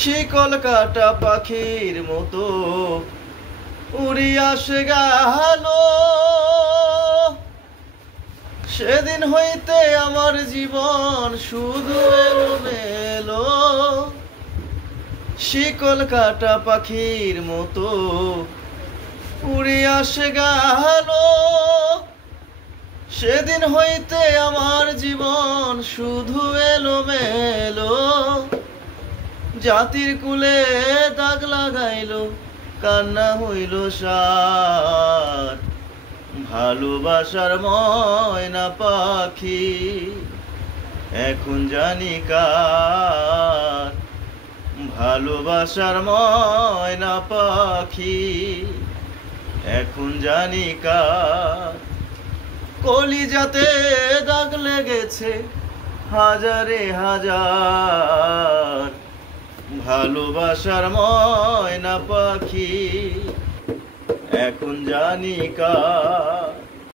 শিকল কাটা পাখির মতো উড়িয়া সে গেল। সেদিন হইতে আমার জীবন শুধু এলোমেলো। শিকল কাটা পাখির মতো উড়িয়া সে গেল। সেদিন হইতে আমার জীবন শুধু এলোমেলো। জাতির কুলে দাগ লাগাইল, কান্না হইল সার। ভালোবাসার ময়না পাখি এখন জানি কার। ভালোবাসার ময়না পাখি এখন জানি কার। কলিজাতে দাগ লেগেছে হাজারে হাজার। ভালোবাসার ময়না পাখি এখন জানি কার।